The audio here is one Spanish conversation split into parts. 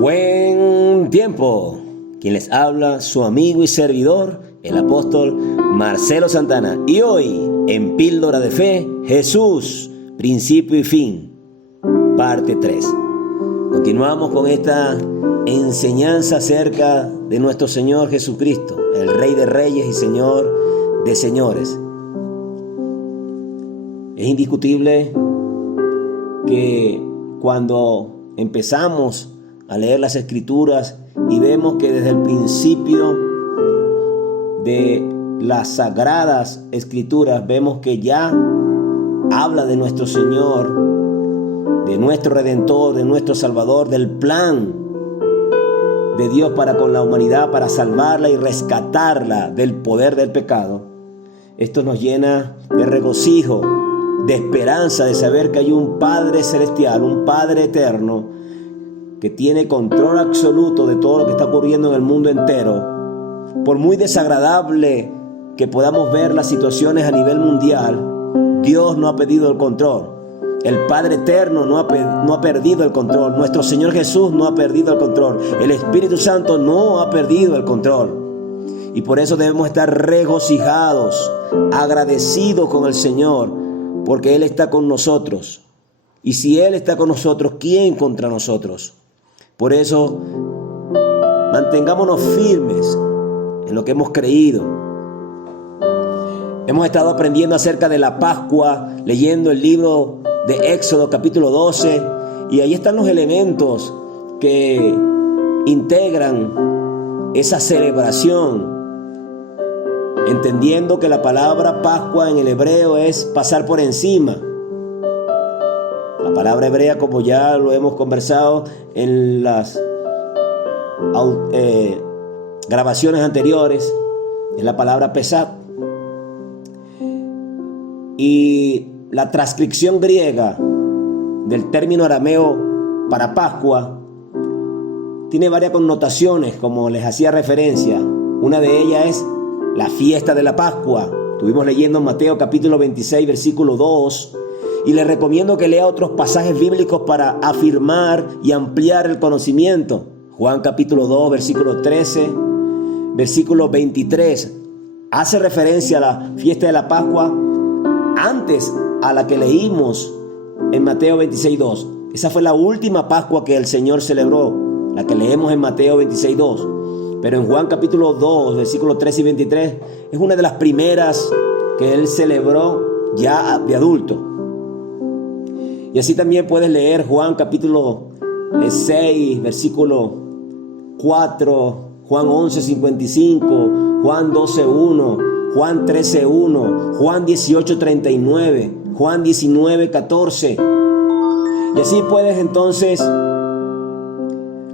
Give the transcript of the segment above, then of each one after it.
Buen tiempo. Quien les habla, su amigo y servidor, el apóstol Marcelo Santana. Y hoy, en Píldora de Fe, Jesús, principio y fin, parte 3. Continuamos con esta enseñanza acerca de nuestro Señor Jesucristo, el Rey de Reyes y Señor de Señores. Es indiscutible que cuando empezamos a leer las Escrituras y vemos que desde el principio de las Sagradas Escrituras vemos que ya habla de nuestro Señor, de nuestro Redentor, de nuestro Salvador, del plan de Dios para con la humanidad, para salvarla y rescatarla del poder del pecado. Esto nos llena de regocijo, de esperanza, de saber que hay un Padre celestial, un Padre eterno, que tiene control absoluto de todo lo que está ocurriendo en el mundo entero. Por muy desagradable que podamos ver las situaciones a nivel mundial, Dios no ha perdido el control. El Padre eterno no ha perdido el control. Nuestro Señor Jesús no ha perdido el control. El Espíritu Santo no ha perdido el control. Y por eso debemos estar regocijados, agradecidos con el Señor, porque Él está con nosotros. Y si Él está con nosotros, ¿quién contra nosotros? Por eso, mantengámonos firmes en lo que hemos creído. Hemos estado aprendiendo acerca de la Pascua, leyendo el libro de Éxodo capítulo 12, y ahí están los elementos que integran esa celebración, entendiendo que la palabra Pascua en el hebreo es pasar por encima. La palabra hebrea, como ya lo hemos conversado en las grabaciones anteriores, es la palabra pesat. Y la transcripción griega del término arameo para Pascua tiene varias connotaciones, como les hacía referencia. Una de ellas es la fiesta de la Pascua. Estuvimos leyendo en Mateo capítulo 26, versículo 2. Y les recomiendo que lea otros pasajes bíblicos para afirmar y ampliar el conocimiento. Juan capítulo 2, versículo 13, versículo 23. Hace referencia a la fiesta de la Pascua antes a la que leímos en Mateo 26, 2. Esa fue la última Pascua que el Señor celebró, la que leemos en Mateo 26, 2. Pero en Juan capítulo 2, versículos 13 y 23, es una de las primeras que Él celebró ya de adulto. Y así también puedes leer Juan capítulo 6, versículo 4, Juan 11, 55, Juan 12, 1, Juan 13, 1, Juan 18, 39, Juan 19, 14. Y así puedes entonces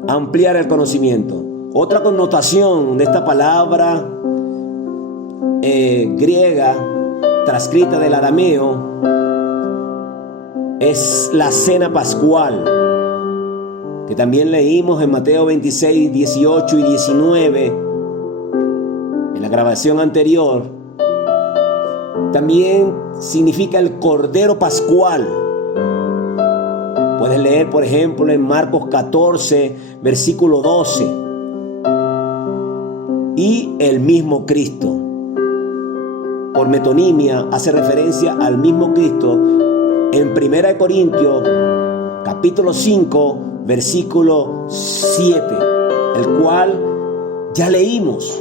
ampliar el conocimiento. Otra connotación de esta palabra griega, transcrita del arameo, es la cena pascual, que también leímos en Mateo 26, 18 y 19, en la grabación anterior. También significa el Cordero Pascual. Puedes leer, por ejemplo, en Marcos 14, versículo 12. Y el mismo Cristo. Por metonimia hace referencia al mismo Cristo en 1 Corintios capítulo 5, versículo 7, el cual ya leímos.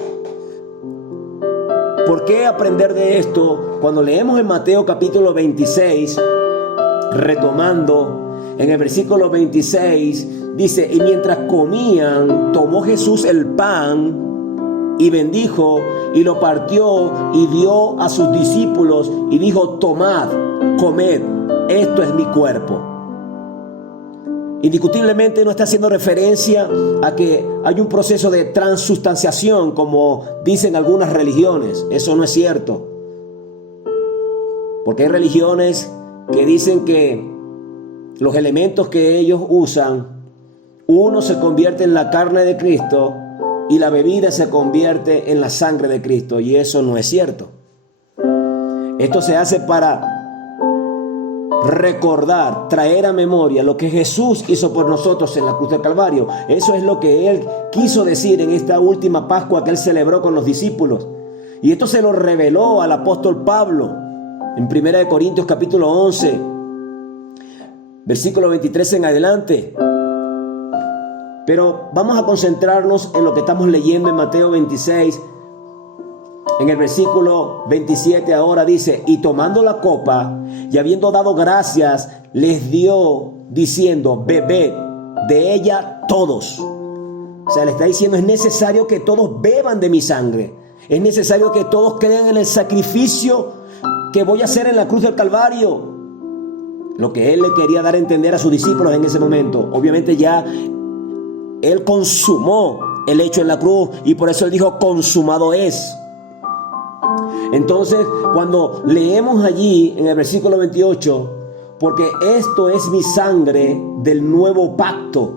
¿Por qué aprender de esto? Cuando leemos en Mateo capítulo 26, retomando en el versículo 26, dice: y mientras comían, tomó Jesús el pan y bendijo y lo partió y dio a sus discípulos y dijo: tomad, comed, esto es mi cuerpo. Indiscutiblemente no está haciendo referencia a que hay un proceso de transustanciación, como dicen algunas religiones. Eso no es cierto. Porque hay religiones que dicen que los elementos que ellos usan, uno se convierte en la carne de Cristo y la bebida se convierte en la sangre de Cristo. Y eso no es cierto. Esto se hace para recordar, traer a memoria lo que Jesús hizo por nosotros en la cruz del Calvario. Eso es lo que Él quiso decir en esta última Pascua que Él celebró con los discípulos. Y esto se lo reveló al apóstol Pablo en 1 Corintios capítulo 11, versículo 23 en adelante. Pero vamos a concentrarnos en lo que estamos leyendo en Mateo 26. En el versículo 27 ahora dice: y tomando la copa y habiendo dado gracias, les dio diciendo: bebed de ella todos. O sea, le está diciendo: es necesario que todos beban de mi sangre. Es necesario que todos crean en el sacrificio que voy a hacer en la cruz del Calvario. Lo que Él le quería dar a entender a sus discípulos en ese momento. Obviamente ya Él consumó el hecho en la cruz y por eso Él dijo: consumado es. Entonces, cuando leemos allí en el versículo 28, porque esto es mi sangre del nuevo pacto,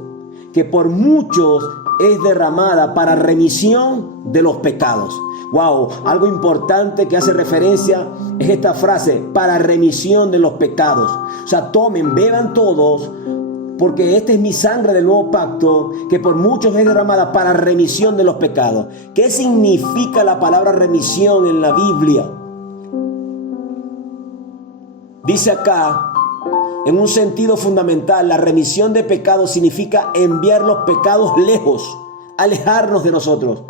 que por muchos es derramada para remisión de los pecados. Wow, algo importante que hace referencia es esta frase: para remisión de los pecados. O sea, tomen, beban todos, porque esta es mi sangre del nuevo pacto, que por muchos es derramada para remisión de los pecados. ¿Qué significa la palabra remisión en la Biblia? Dice acá, en un sentido fundamental, la remisión de pecados significa enviar los pecados lejos, alejarnos de nosotros.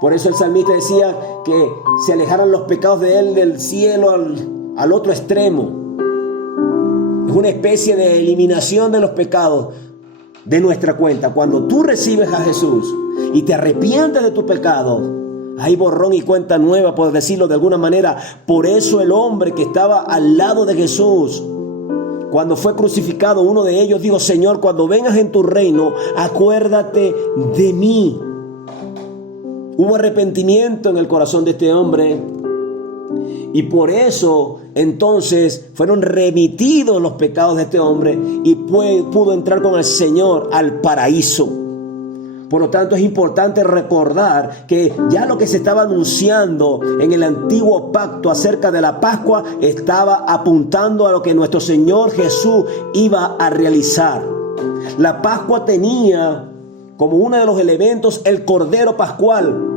Por eso el salmista decía que se alejaran los pecados de él del cielo al otro extremo. Es una especie de eliminación de los pecados de nuestra cuenta. Cuando tú recibes a Jesús y te arrepientes de tus pecados, hay borrón y cuenta nueva, por decirlo de alguna manera. Por eso el hombre que estaba al lado de Jesús, cuando fue crucificado, uno de ellos dijo: Señor, cuando vengas en tu reino, acuérdate de mí. Hubo arrepentimiento en el corazón de este hombre y por eso entonces fueron remitidos los pecados de este hombre y pudo entrar con el Señor al paraíso. Por lo tanto, es importante recordar que ya lo que se estaba anunciando en el antiguo pacto acerca de la Pascua estaba apuntando a lo que nuestro Señor Jesús iba a realizar. La Pascua tenía como uno de los elementos el Cordero Pascual.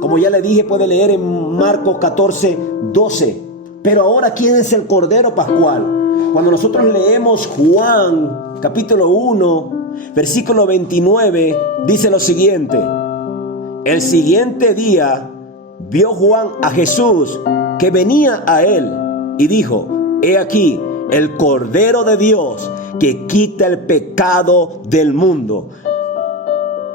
Como ya le dije, puede leer en Marcos 14, 12. Pero ahora, ¿quién es el Cordero Pascual? Cuando nosotros leemos Juan capítulo 1, versículo 29, dice lo siguiente: el siguiente día vio Juan a Jesús que venía a él y dijo: he aquí el Cordero de Dios que quita el pecado del mundo.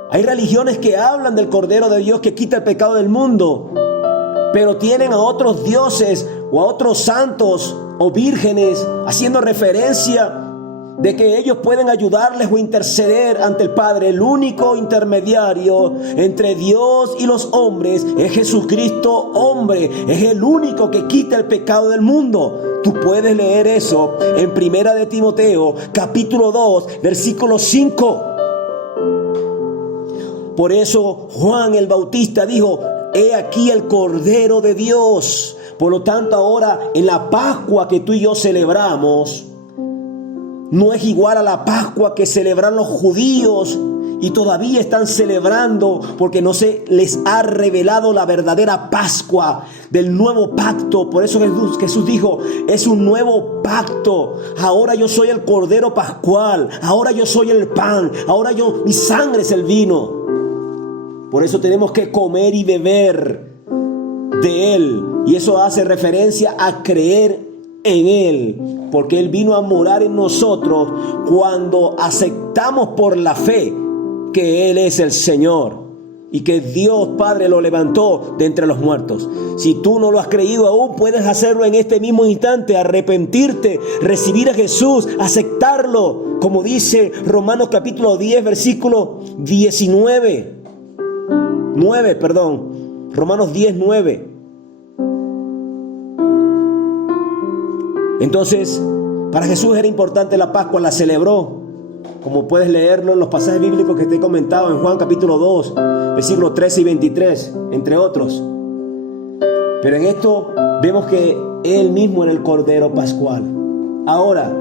Hay religiones que hablan del Cordero de Dios que quita el pecado del mundo, pero tienen a otros dioses o a otros santos o vírgenes haciendo referencia de que ellos pueden ayudarles o interceder ante el Padre. El único intermediario entre Dios y los hombres es Jesucristo hombre. Es el único que quita el pecado del mundo. Tú puedes leer eso en 1 de Timoteo capítulo 2 versículo 5. Por eso Juan el Bautista dijo: he aquí el Cordero de Dios. Por lo tanto, ahora en la Pascua que tú y yo celebramos, no es igual a la Pascua que celebran los judíos y todavía están celebrando porque no se les ha revelado la verdadera Pascua del nuevo pacto. Por eso Jesús dijo: es un nuevo pacto. Ahora yo soy el Cordero Pascual. Ahora yo soy el pan. Ahora mi sangre es el vino. Por eso tenemos que comer y beber de Él. Y eso hace referencia a creer en Él, porque Él vino a morar en nosotros cuando aceptamos por la fe que Él es el Señor y que Dios Padre lo levantó de entre los muertos. Si tú no lo has creído aún, puedes hacerlo en este mismo instante, arrepentirte, recibir a Jesús, aceptarlo, como dice Romanos capítulo 10 versículo 9, Romanos 10, 9. Entonces, para Jesús era importante la Pascua, la celebró, como puedes leerlo en los pasajes bíblicos que te he comentado en Juan capítulo 2, versículos 13 y 23, entre otros. Pero en esto vemos que Él mismo era el Cordero Pascual. Ahora,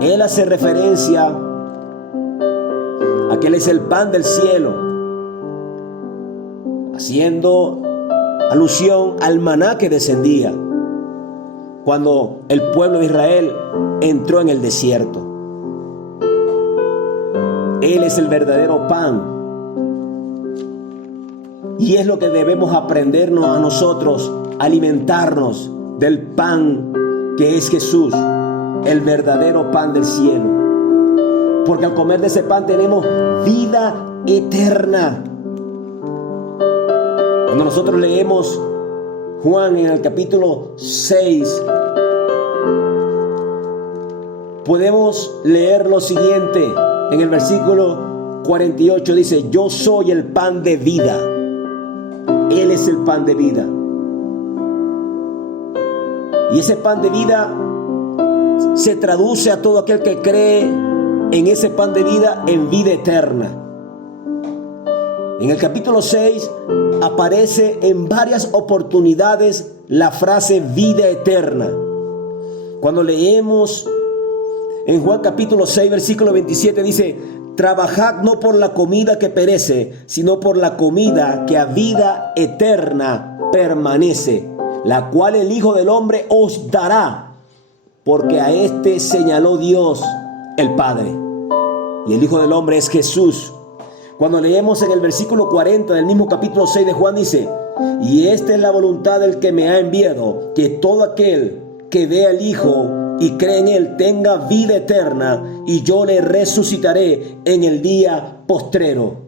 él hace referencia a que él es el pan del cielo, haciendo alusión al maná que descendía cuando el pueblo de Israel entró en el desierto. Él es el verdadero pan. Y es lo que debemos aprendernos a nosotros, alimentarnos del pan que es Jesús, el verdadero pan del cielo. Porque al comer de ese pan tenemos vida eterna. Cuando nosotros leemos Juan en el capítulo 6, podemos leer lo siguiente. En el versículo 48 dice: yo soy el pan de vida. Él es el pan de vida. Y ese pan de vida se traduce a todo aquel que cree en ese pan de vida en vida eterna. En el capítulo 6 aparece en varias oportunidades la frase vida eterna. Cuando leemos en Juan capítulo 6 versículo 27 dice: trabajad no por la comida que perece, sino por la comida que a vida eterna permanece, la cual el Hijo del Hombre os dará, porque a este señaló Dios el Padre. Y el Hijo del Hombre es Jesús. Cuando leemos en el versículo 40 del mismo capítulo 6 de Juan dice: y esta es la voluntad del que me ha enviado, que todo aquel que vea al Hijo y cree en él tenga vida eterna, y yo le resucitaré en el día postrero.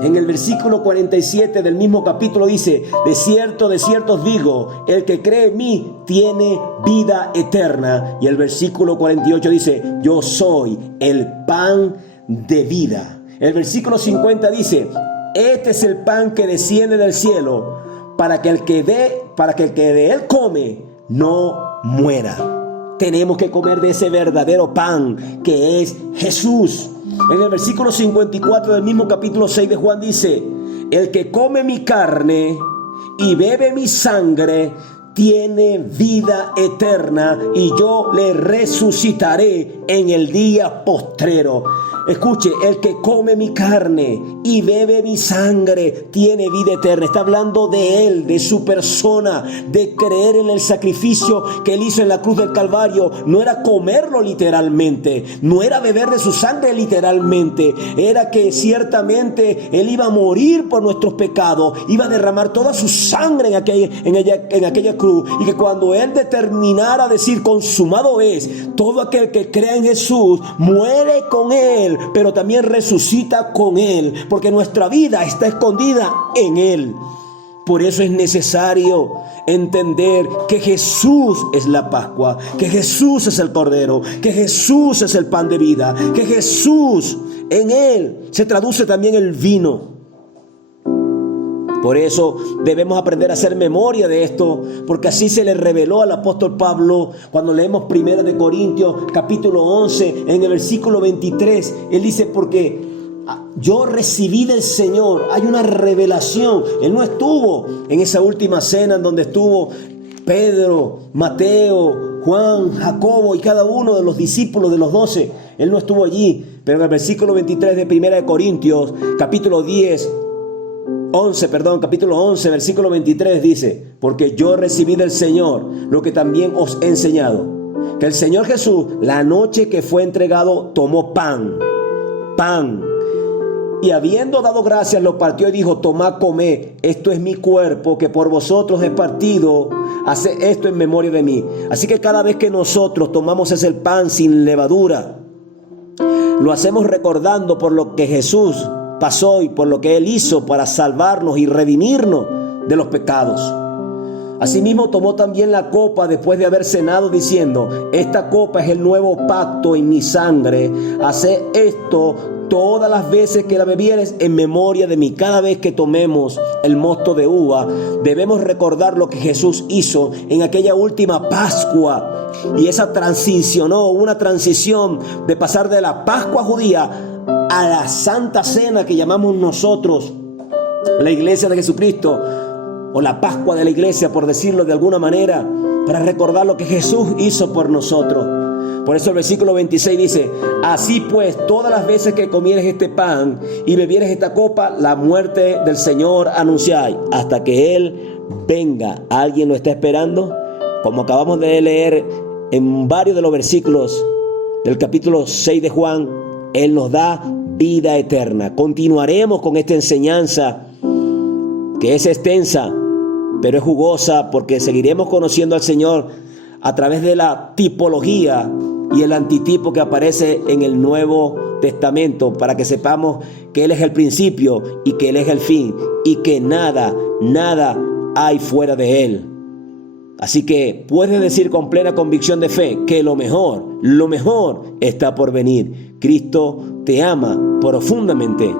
En el versículo 47 del mismo capítulo dice: de cierto os digo, el que cree en mí tiene vida eterna. Y el versículo 48 dice: yo soy el pan de vida. El versículo 50 dice: este es el pan que desciende del cielo, para que el que de él come no muera. Tenemos que comer de ese verdadero pan que es Jesús. En el versículo 54 del mismo capítulo 6 de Juan dice: el que come mi carne y bebe mi sangre tiene vida eterna, y yo le resucitaré en el día postrero. Escuche, el que come mi carne y bebe mi sangre tiene vida eterna. Está hablando de él, de su persona, de creer en el sacrificio que él hizo en la cruz del Calvario. No era comerlo literalmente, no era beber de su sangre literalmente, era que ciertamente él iba a morir por nuestros pecados, iba a derramar toda su sangre en aquella cruz, y que cuando él determinara decir consumado es, todo aquel que crea en Jesús muere con él, pero también resucita con él, porque nuestra vida está escondida en él. Por eso es necesario entender que Jesús es la Pascua, que Jesús es el Cordero, que Jesús es el pan de vida, que Jesús, en él se traduce también el vino. Por eso debemos aprender a hacer memoria de esto, porque así se le reveló al apóstol Pablo cuando leemos 1 Corintios capítulo 11 en el versículo 23. Él dice: porque yo recibí del Señor. Hay una revelación. Él no estuvo en esa última cena en donde estuvo Pedro, Mateo, Juan, Jacobo y cada uno de los discípulos de los 12. Él no estuvo allí. Pero en el versículo 23 de 1 Corintios capítulo 11, versículo 23 dice: porque yo recibí del Señor lo que también os he enseñado, que el Señor Jesús, la noche que fue entregado, tomó pan, y habiendo dado gracias, lo partió y dijo: tomad, comed, esto es mi cuerpo que por vosotros es partido, haced esto en memoria de mí. Así que cada vez que nosotros tomamos ese pan sin levadura, lo hacemos recordando por lo que Jesús pasó y por lo que él hizo para salvarnos y redimirnos de los pecados. Asimismo tomó también la copa después de haber cenado, diciendo: esta copa es el nuevo pacto en mi sangre, haced esto todas las veces que la bebieres en memoria de mí. Cada vez que tomemos el mosto de uva, debemos recordar lo que Jesús hizo en aquella última Pascua. Y esa una transición de pasar de la Pascua judía a la Santa Cena que llamamos nosotros la Iglesia de Jesucristo, o la Pascua de la Iglesia, por decirlo de alguna manera. para recordar lo que Jesús hizo por nosotros. Por eso el versículo 26 dice: así pues, todas las veces que comieres este pan y bebieres esta copa, la muerte del Señor anunciáis hasta que Él venga. ¿Alguien lo está esperando? Como acabamos de leer en varios de los versículos del capítulo 6 de Juan, Él nos da vida eterna. Continuaremos con esta enseñanza que es extensa, pero es jugosa, porque seguiremos conociendo al Señor a través de la tipología y el antitipo que aparece en el Nuevo Testamento, para que sepamos que Él es el principio y que Él es el fin, y que nada hay fuera de Él. Así que puedes decir con plena convicción de fe que lo mejor está por venir. Cristo te ama profundamente.